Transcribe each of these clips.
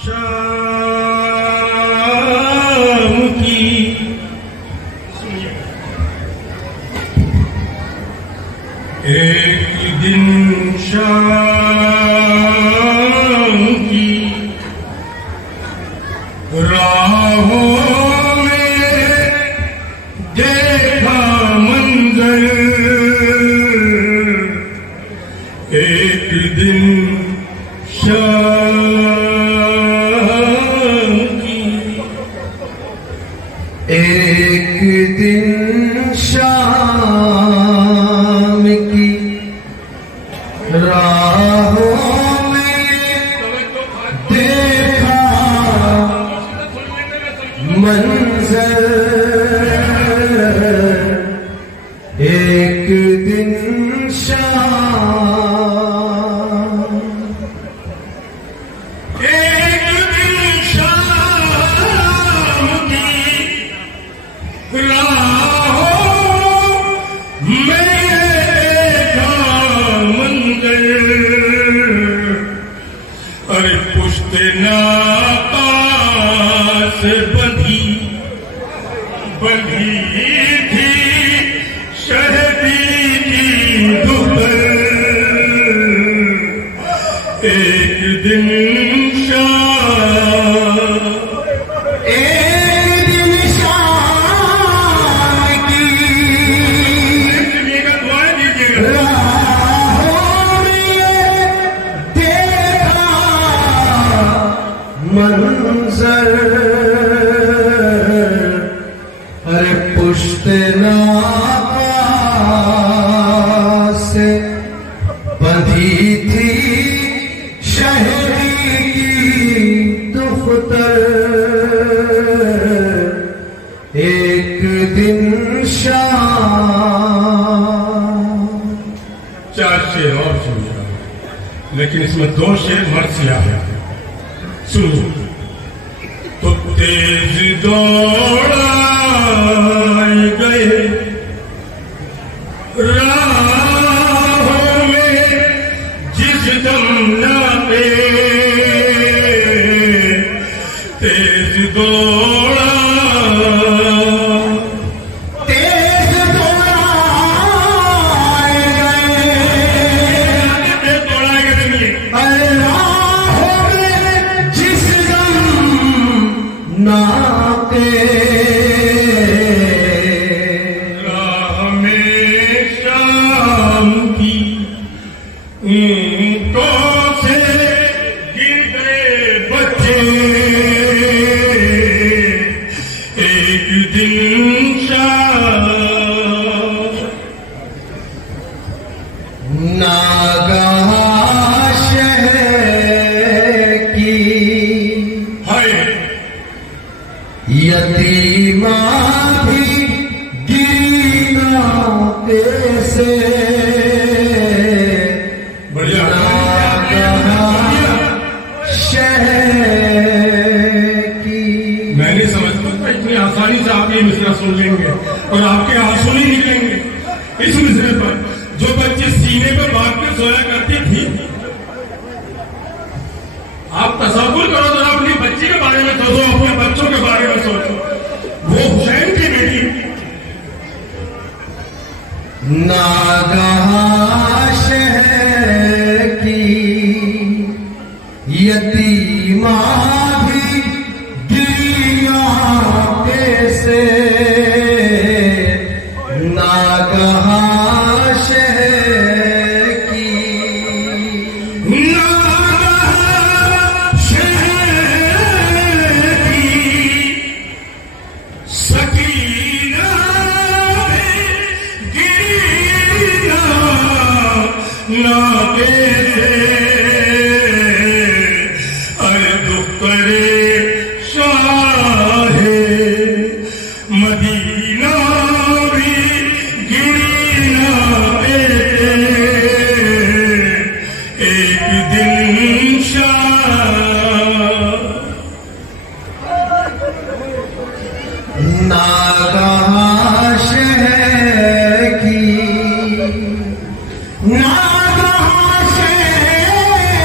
शाम की एक दिन शाम की राहों में देखा मंजर, एक दिन शाम की, एक दिन शाम की राहों में देखा मंजर, एक दिन शाम, एक दिन शाम की राहों में देखा मंजर, अरे पुश्ते नाका से बंधी थी शहदी की दुपहर, एक दिन शाम, एक दिन शाम की सुनिएगा, दुआएं दीजिएगा। राहों में देखा मंजर, अरे पुश्ते नाका से बंधी थी शहरी की दुख्तर, एक दिन शाम। 4 शेर और सुनिएगा, लेकिन इसमें 2 शेर मर्सिया है। सुनिए। तो तेज दौड़ाए गए राहों में जिस दम नापे, तेज दौड़ा तेज दौड़ाए गए, तेज दौड़ाए गए। सुनिए, अरे राहों में जिस दम नापे, राह में शाम की ऊंटों से गिर गए बच्चे, एक दिन शाम, नागाह शहर की हाय यतीमा भी गिरी नाके से, बढ़िया। नागाह शहर की। मैं नहीं समझता था इतनी आसानी से आप ये मिसरा सुन लेंगे और आपके आंसू नहीं निकलेंगे इस मिसरे पर। जो बच्चे सीने पर बांध के सोया करती थी, आप तसव्वुर करो जरा, अपनी बच्ची के बारे में सोचो, अपने बच्चों के बारे में सोचो। वो हुसैन की बेटी, नागाह शहर की यतीमा भी गिरी नाके से, नागाह शहर की शहर की सकीना गिरिया नाके से, अरे दुखरे शाहे मदीना भी गिरिया एक दिन शाम, नागाह शहर की, नागाह शहर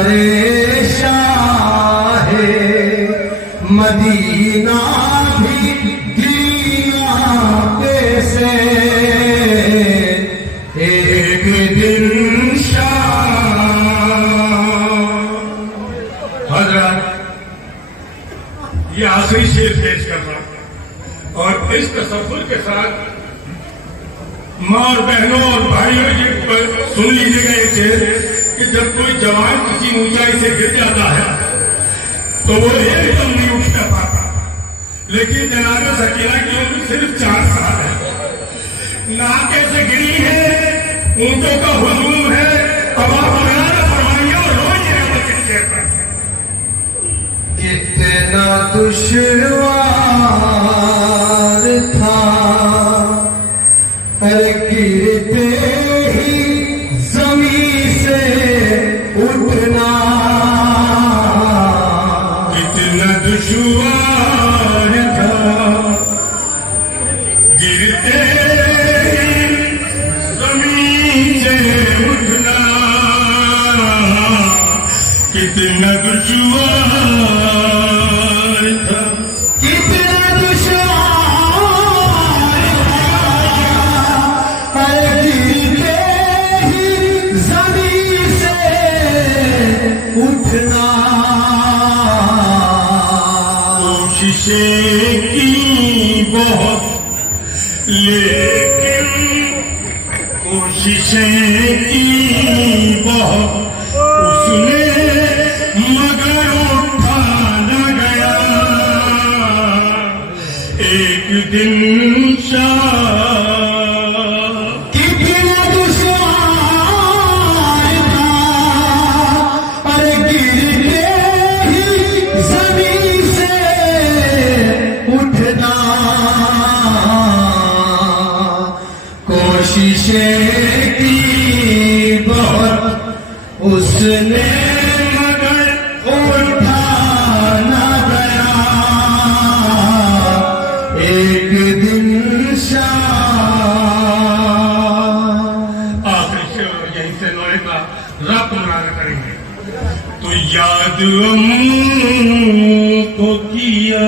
अरे शाहे मदीना भी गिरिया कैसे एक दिन हजरत ये आखिरी शेर पेश कर रहा और इस तसव्वुर के साथ माँ और बहनों और भाइयों ये सुन लीजिएगा एक शेर कि जब कोई जवान किसी ऊंचाई से गिर जाता है तो वो एकदम नहीं उठ पाता, लेकिन जनाब सकीना की उम्र सिर्फ 4 साल है, नाक से गिरी है, ऊंटों का हुजूम है। अब आप फरमाइए और रोइए शेर पर। कितना दुश्वार था गिरते ही जमीन से उठना, कितना दुश्वार था गिरते ही जमीन से उठना, कितना दुश्वार था, कितना दुश्वार था गिरते ही जमीन से उठना। कोशिशें की बहुत लेकिन कोशिशें की बहुत उसने मगर उठा न गया, एक दिन कितना दुश्वार था गिरते ही जमीन से उठना। कोशिशें की बहुत उसने मगर उठा न गया, एक दिन आखिरी शेर यहीं से लोहे का रब मुराद करेंगे। तो याद को किया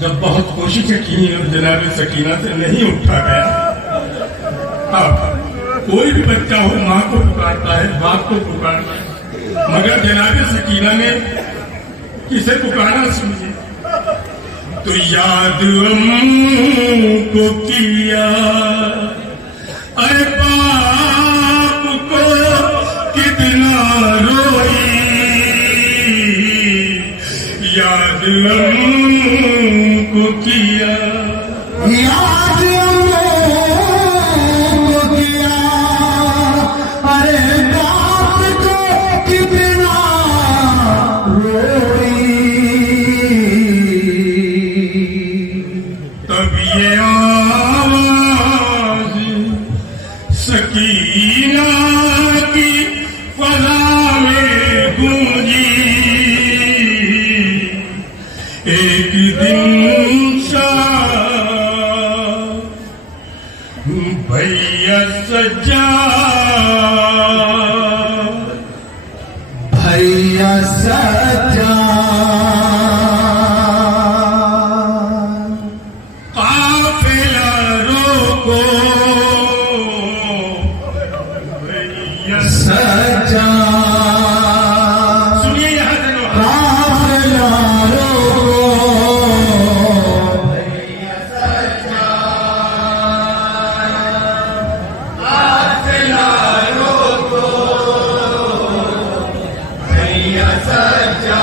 जब बहुत कोशिशें की और जनाब सकीना से नहीं उठा गया। अब कोई भी बच्चा हो माँ को पुकारता है, बाप को पुकारता है, मगर जनाब सकीना ने किसे पुकारा सुनिए। तो याद को किया अरे बाप को कितना रोई, याद को किया याद को किया अरे बाप को कितना रोई। तब ये आवाज सकीना की फजा में गूंजी, एक दिन भैया सज्जा भैया सजा काफिला रोको, भैया सजा सुनिए यहाँ से लो। काफिला रोको, भैया सज्जा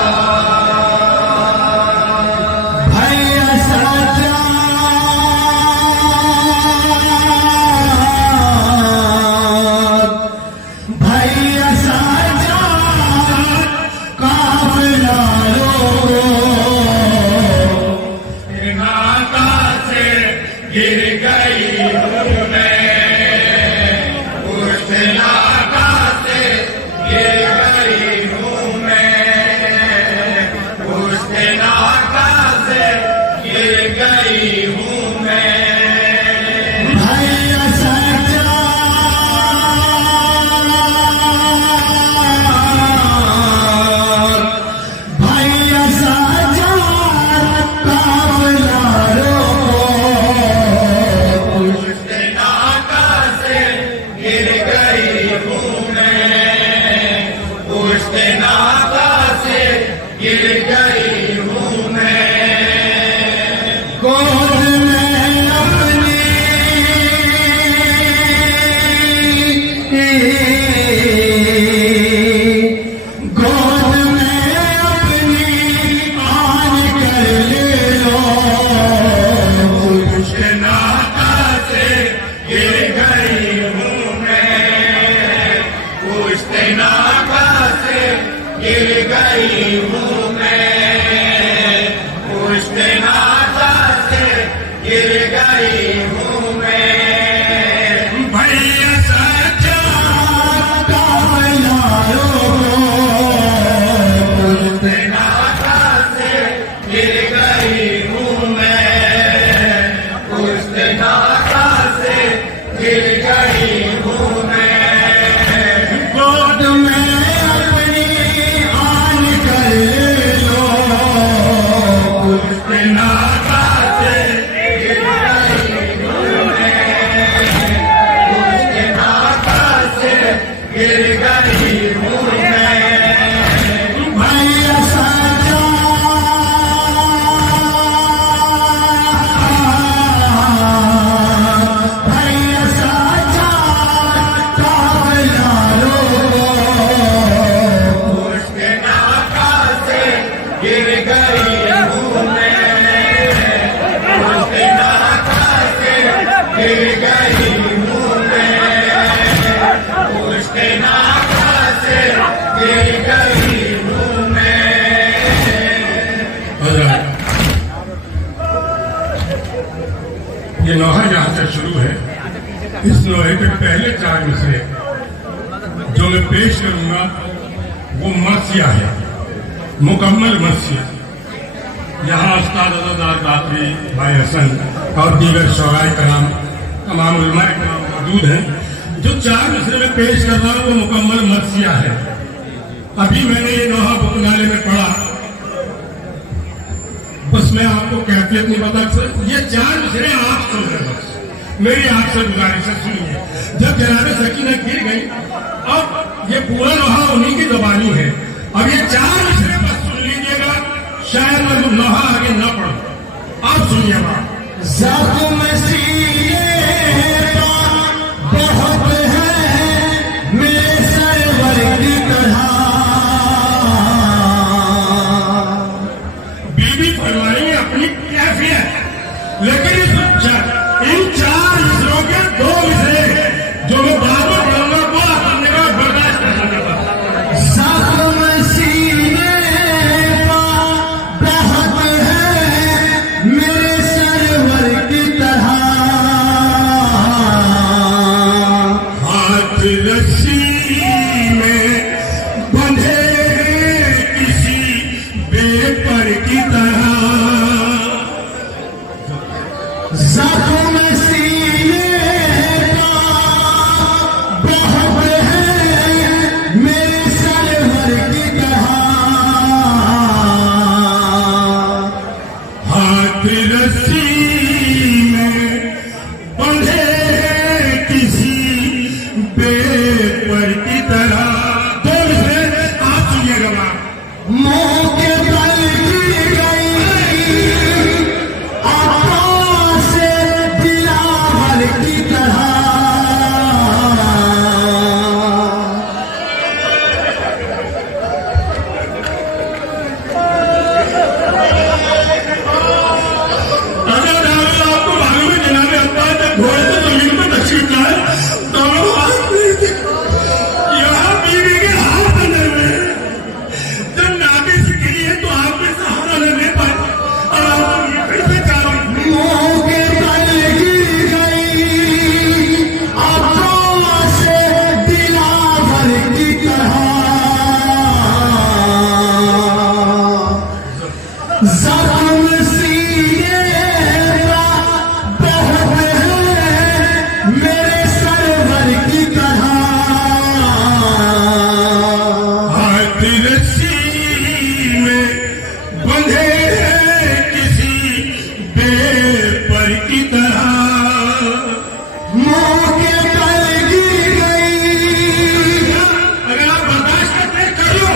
पुश्ते नाका से गिर गई हूँ मैं। गोद में अपनी आन कर ले लो। पुश्ते नाका से गिर गई हूँ मैं। पुश्ते नाका से गिर गई हूँ मैं। पुश्ते नाका से गिर गई हूँ मैं। भैया सच्चा पुश्ते नाका से गिर गई हूँ मैं। पुश्ते नाका से गिर गई हूँ मैं। गोद में अपनी आन कर ले लो। पुश्ते नाका से गिर गई हूँ मैं। पुश्ते नाका से गिर गई हूँ मैं। भैया सच्चा भैया सच्चा यारो। पुश्ते नाका से गिर गई हूँ मैं। पुश्ते नाका से गिर गई हूँ मैं। पुश्ते नाका से गिर गई हूँ मैं। ये नोहा जहाँ से शुरू है, इस नोहे के पहले 4 मिसरे जो मैं पेश करूंगा वो मर्सिया है, मुकम्मल मर्सिया। यहाँ उस्ताद अज़ादार दात्री भाई हसन और दीगर शौराए कराम तमाम उलमाए कराम मौजूद हैं। जो 4 मिसरे में पेश कर रहा हूँ वो मुकम्मल मर्सिया है। अभी मैंने ये नोहा बुकनाले में पढ़ा, बस मैं आपको कैफियत नहीं बता सकता। ये 4 मिसरे आप सुन रहे, बस मेरी आपसे गुजारिश है, सुनिए। जब जनाब सकीना गिर गई, अब ये पूरा नोहा उन्हीं की ज़बानी है। अब ये 4 मिसरे बस सुन लीजिएगा, शायद मैं नोहा आगे न पढ़ूं। आप सुनिए बात। ज़ख्म सीने का बहुत है मेरे सरवर की तरह। बीबी फरमाएंगे अपनी कैफियत, लेकिन इन 4 मिसरों के 2 मिसरे जो मैं बाद में पढ़ूंगा वो आपने का बर्दाश्त कर सकता। ज़ख्म सीने का बहुत है मेरे सरवर की तरह। हाथ रस्सी में बंधे किसी बेपर की तरह। ज़ख्म सीने का बहुत है मेरे सरवर की तरह। हाथ रस्सी में बंधे किसी बेपर की तरह। 2 मिसरे आप सुनिएगा बात। मुंह के बल गिर गई आंखों से दिलावर की तरह। अगर आपको मालूम है जनाब अब्बास जब घोड़े से जमीन पर तशरीफ लाए, दोनों हाथ नहीं थे, यहाँ बीवी के हाथ बंधे हुए हैं। जब नाभि से गिरी है तो आप में सहारा न ले पाए और आप फिर से चारों मुंह के बल गिर गई आंखों से दिलावर की तरह। ज़ख्म सीने का बहुत है मेरे सरवर की तरह। हाथ रस्सी में बंधे किसी बेपर की तरह। मुंह के बल गिर गई अगर आप बर्दाश्त करते हैं, करियो।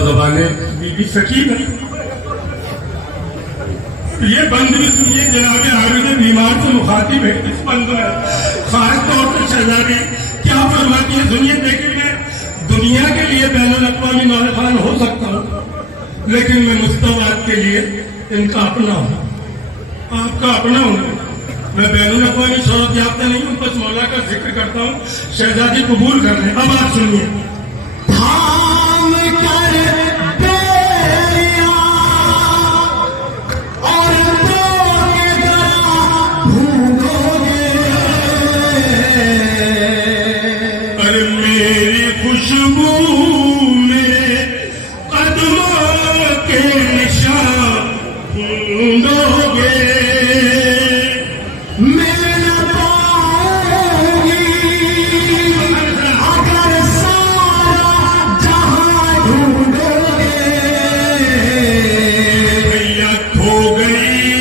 जबाने बीबी सकीना। ये बंद भी सुनिए, जनाब आबिद बीमार से मुखातिब है इस बंद में, खास तौर पर शहजादी क्या फरमाती है सुनिए। देखिए, मैं दुनिया के लिए बैनुल अक़वामी नौजवान हो सकता हूँ, लेकिन मैं मुस्तवाद के लिए इनका अपना हूँ, आपका अपना हूँ। मैं बैनुल अक़वामी शोहरत याफ्ता नहीं हूँ, बस मौला का जिक्र करता हूँ। शहजादी कबूल कर लें। अब आप सुनिए। थाम कर बेरिया और दोगे गला ढूंढोगे। अरे मेरी खुशबू में कदमों के निशान ढूंढोगे। मिल न पाओगी अगर सारा जहां ढूंढोगे। भैया खो गई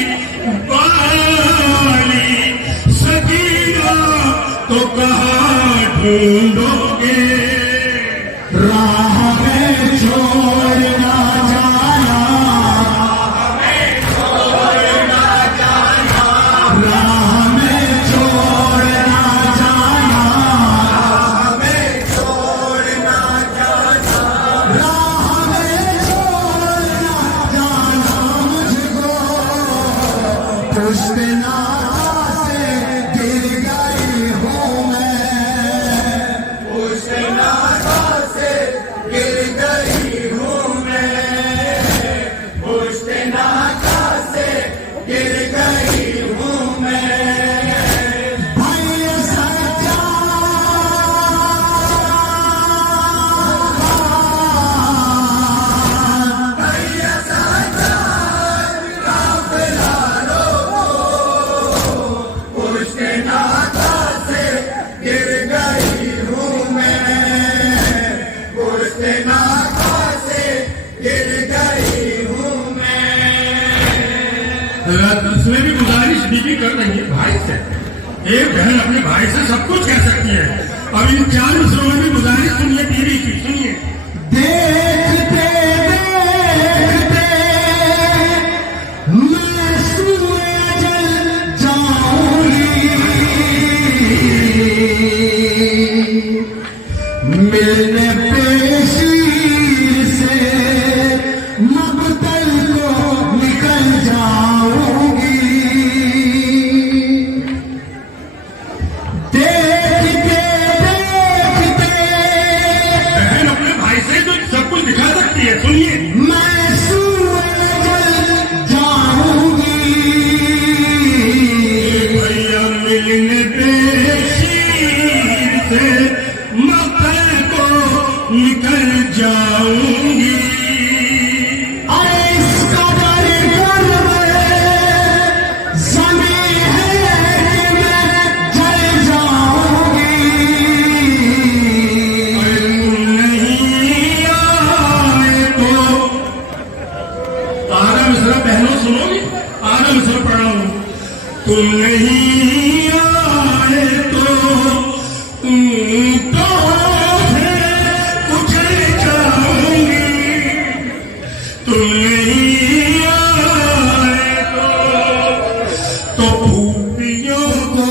बाली सकीना तो कहाँ ढूंढोगे। राह में छोड़ ना जाना, राह में छोड़ ना जाना, राह में छोड़ ना जाना, राह में छोड़ ना जाना, राह में छोड़ ना जाना मुझको। पुश्तना से गिर गई हूँ मैं, पुश्तना से गिर गई हूँ मैं, पुश्तना से गिर गई हूँ मैं। भैया सच्चा भैया सच्चा काफिला लोगो, पुश्तना से गिर गई हूँ मैं, पुश्तना से गिर गई हूँ मैं। इसमें भी गुजारिश बीबी कर रही है भाई से। एक बहन अपने भाई से सब कुछ कह सकती है। अब इन 4 मिसरों में भी गुजारिश सुनिए बीबी की, सुनिए। देखते देखते मैं सूए जल जाऊंगी, मिलने पेशीर से मबतल को निकल जाऊंगी। देखते देखते बहन अपने भाई से तो सब कुछ दिखा सकती है, सुनिए। मैं सूए जल जाऊंगी, भैया मिलने बेशीर से मकर को निकल जाऊंगी। अरे इस कदर गर्व ज़मीं है कि मैं जल जाऊंगी। अरे तुम नहीं आए तो आधा मिसरा बहनों सुनोगी, आधा मिसरा पढ़ा हूं। तुम नहीं आए तो उठे जाऊंगी। तुम नहीं आए तो फूफियों को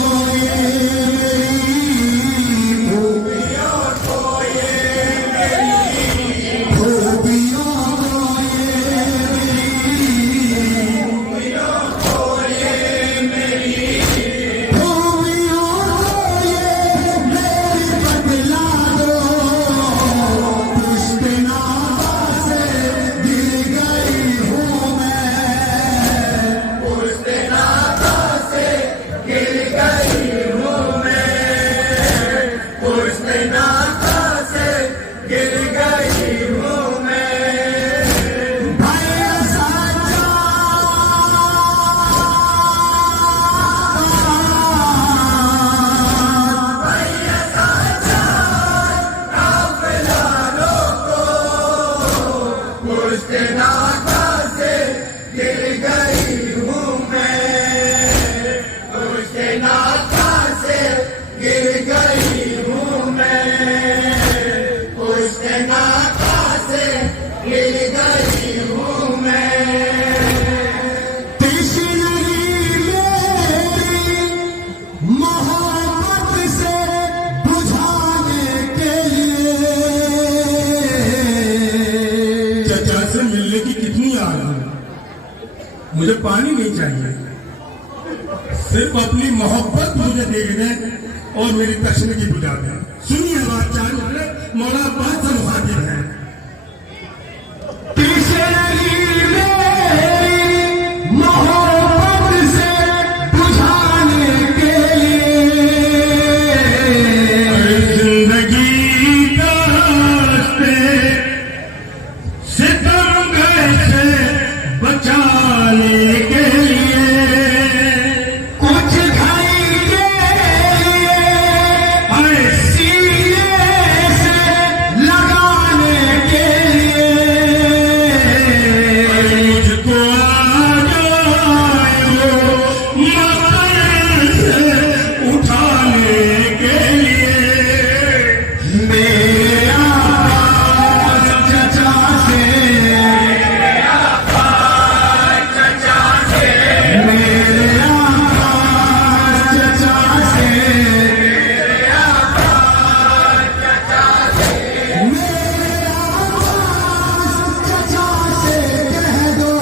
गिर गई हूँ मैं, मुझे पानी नहीं चाहिए, सिर्फ अपनी मोहब्बत मुझे देख दें और मेरी तशने की बुझा दें। सुनिए बात चालू है, मौला अब्बास से मुखातिब है। मोहब्बत से बुझाने के लिए जिंदगी का रास्ते सितम से बचाने के लिए कुछ घड़ी के लिए सीने से लगाने के लिए मुझको उठाने के लिए मेरे आवाज चचा से मेरे आवाज चचा से मेरे आवाज चचा से कह दो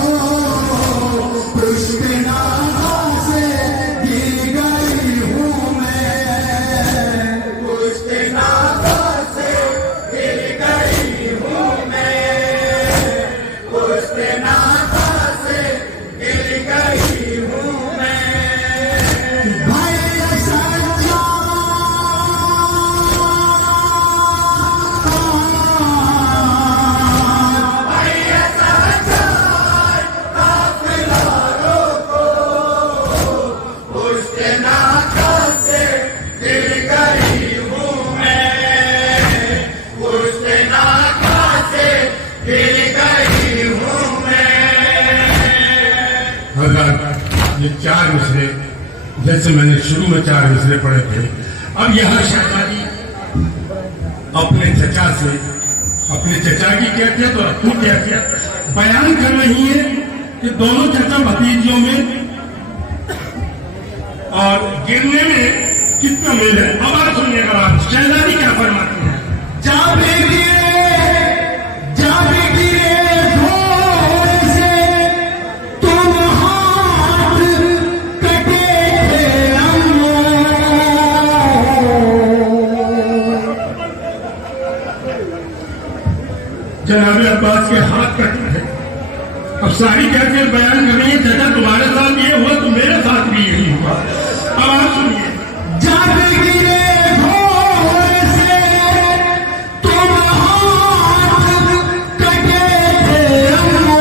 पुष्पनागा से गिर गई हूँ मैं पुष्पनागा से गिर गई हूँ मैं पुष्पनागा से गिर गई हूँ मैं भाई सच्चा ये चार मिसरे जैसे मैंने शुरू में चार मिसरे पढ़े थे, अब यहाँ शहजादी अपने चचा से अपने चचा की कैफियत और अपनी कैफियत बयान कर रही है कि दोनों चचा भतीजियों में और गिरने में कितना मेल है। अब आप सुनिएगा, आप शहजादी क्या फरमाती है। जाबे गिरे घोर से तुम हाथ कटे थे अम्मो जनाब अब्बास के हाथ कटे थे। अब सारी कैफियत बयान कर रही है, चचा तुम्हारे साथ ये हुआ तो मेरे साथ भी यही हुआ। अब आप सुनिए। जाबे गिरे घोर से तुम हाथ कटे थे अम्मो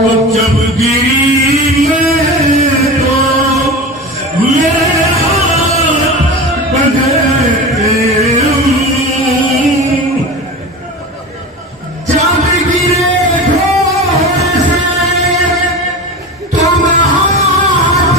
तो जब गिरी मैं तो मेरे हाथ बंधे थे। जब गिरे घोर से तुम हाथ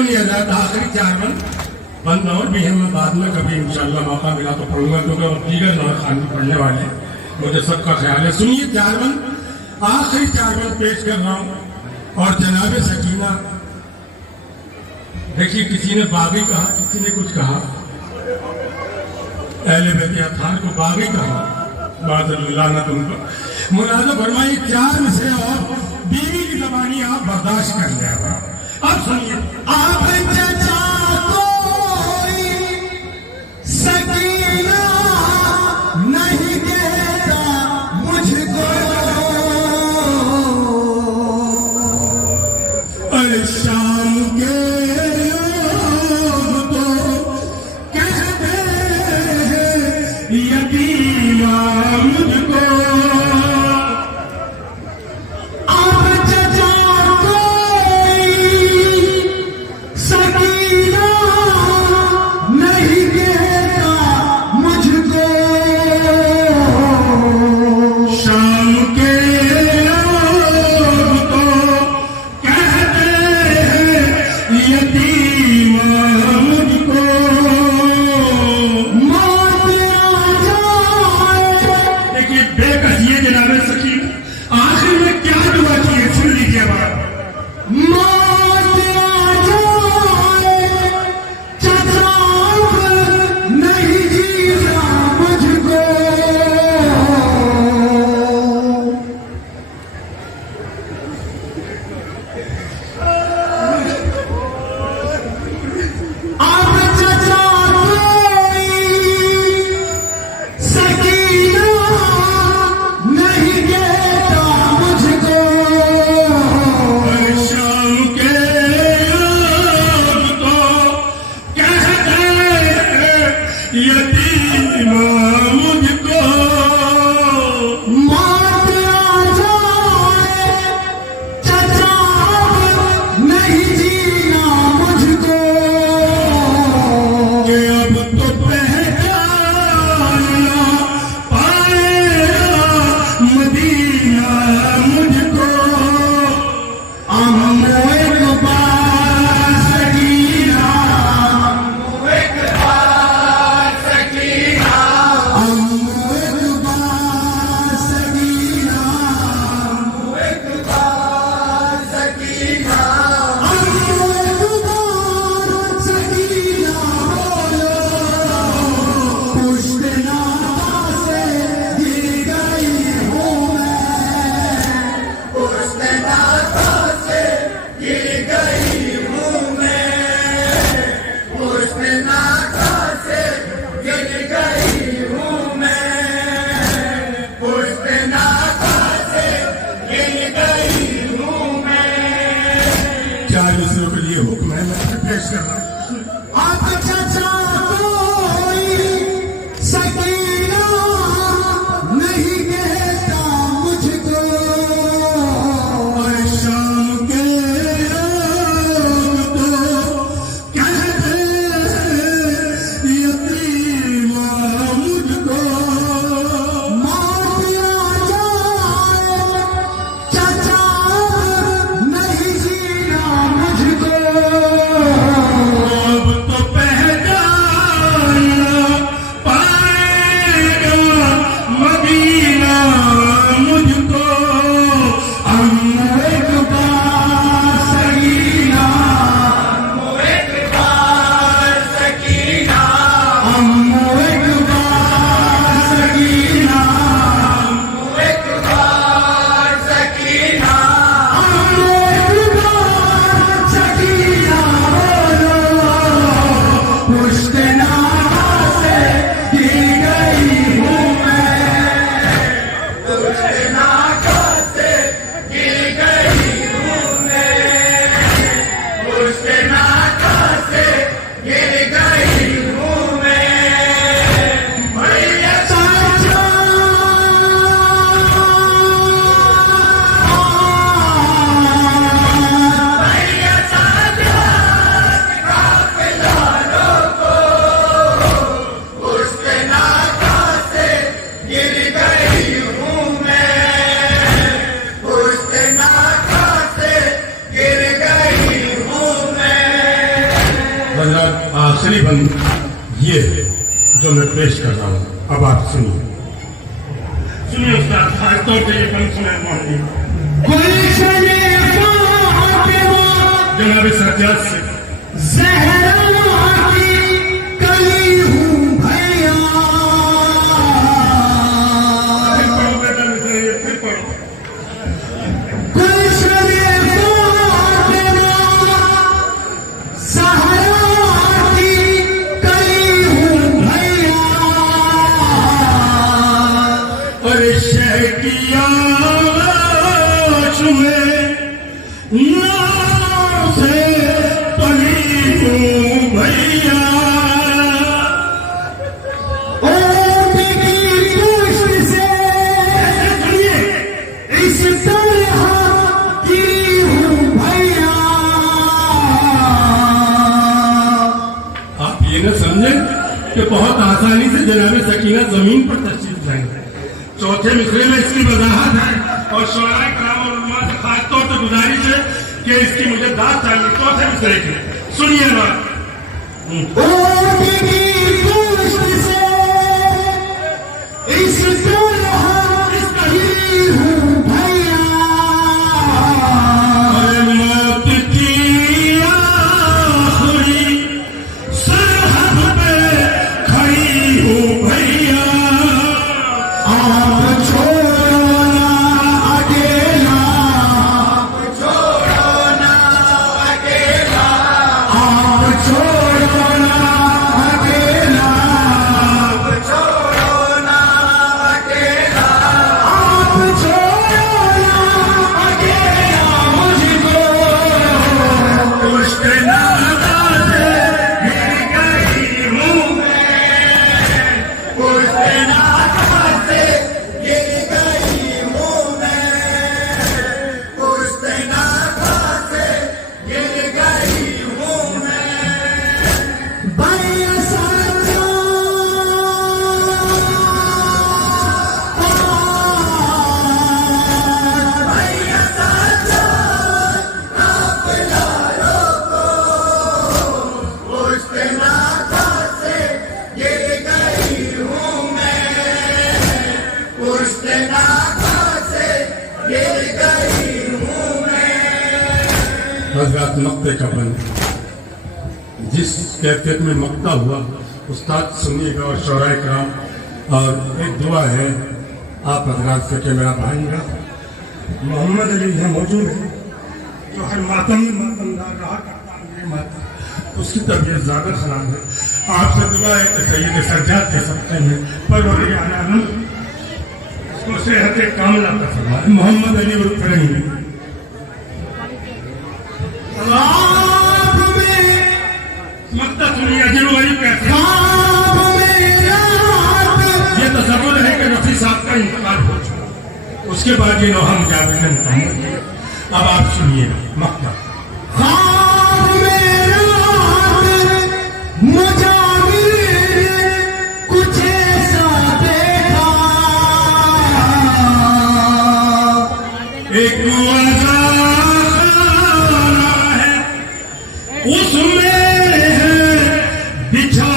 सुनिए हजरत, आखिरी 4 बंद और भी हैं, मैं बाद में कभी इंशाल्लाह मौका मिला तो पढ़ूंगा, क्योंकि और दीगर नौ खान पढ़ने वाले हैं, मुझे सबका ख्याल है। सुनिए 4 बंद, आखिरी 4 बंद पेश कर रहा हूं। और जनाब सकीना, देखिए किसी ने बागी कहा, किसी ने कुछ कहा, अहले बैत अत्हार को बागी कहा, लानत उनको। मुलाज़ा फरमाइए 4 मिसरे और बीवी की ज़बानी आप बर्दाश्त कर जाएगा। अब सुनिए, आप चचा कोई सकीना नहीं कहता मुझको, अरे शाम के लोग तो कहते हैं यतीमा मुझको। आप चचा कोई सकीना नहीं कहता मुझको, शाम के लोग तो कहते हैं यतीमा मुझको। मौत आ जाए देखिए बेकस ये जनाब सकीन आखिर में क्या दुआ की है, सुन लीजिए बात। मौत आ जाए चचा नहीं जीना मुझको, अब चचा कोई सकीना नहीं कहता मुझको, शाम के लोग तो कहते हैं यतीमा मुझको। मौत आ जाए चचा नहीं जीना मुझको, कि अब तो पहचानना पाएगा मदीना मुझको। अम्मो एक बार सकीना, अम्मो एक बार सकीना, अम्मो एक बार सकीना, अम्मो एक बार सकीना, अम्मो एक बार सकीना बोलो, पुश्तना से गिर गई हूँ मैं, पुश्तना से गिर गई हूँ मैं, पुश्तना से गिर गई हूँ मैं, पुश्तना से गिर गई हूँ मैं। 4 मिसरों के लिए हुक्म है, मैं फिर पेश कर रहा हूँ। आप चचा कोई सकीना नहीं कहता मुझको, और शाम के लोग तो कहते हैं यतीमा मुझको। मौत आ जाए चचा नहीं जीना मुझको, हजरत आखिरी बंद ये है जो मैं पेश कर रहा हूँ। अब आप सुनिए उस्ताद, खासतौर से ये बंद सुना जनाब सज्जाद से। ज़हरा की कली हूँ भैया, फिर पढ़ो बेटा, फिर पढ़ो। कि बहुत आसानी से जनाब सकीना जमीन पर तशरीफ लाएंगे। चौथे मिसरे में इसकी वजाहत है और शुअराए कराम और उलमा से खासतौर से गुजारिश है कि इसकी मुझे दाद चाहिए। चौथे मिसरे की सुनिए ना। हजरत मक्ते का बंद जिस कैफियत में मक्ता हुआ उस्ताद सुनिएगा और शुअराए कराम। और एक दुआ है आप हजरात से कि मेरा भाई मोहम्मद अली यहाँ मौजूद है जो हर मातम में मातमदार रहा करता है। मातम उसकी तबीयत ज्यादा खराब है। आपसे दुआ है कि सैयद सज्जाद कह सकते हैं परवरदिगार आलम उसको सेहत कामला का फरमाए। मोहम्मद अली उर्फ रहीम मक्ता सुनिए जरूरी कैसे ये तस्वुर है कि रफी साहब का इंतकाल हो चुका, उसके बाद ये हम जावेद मुकम्मल। अब आप सुनिए मक्ता। कुछ ऐसा देखा एक उसमें बिछा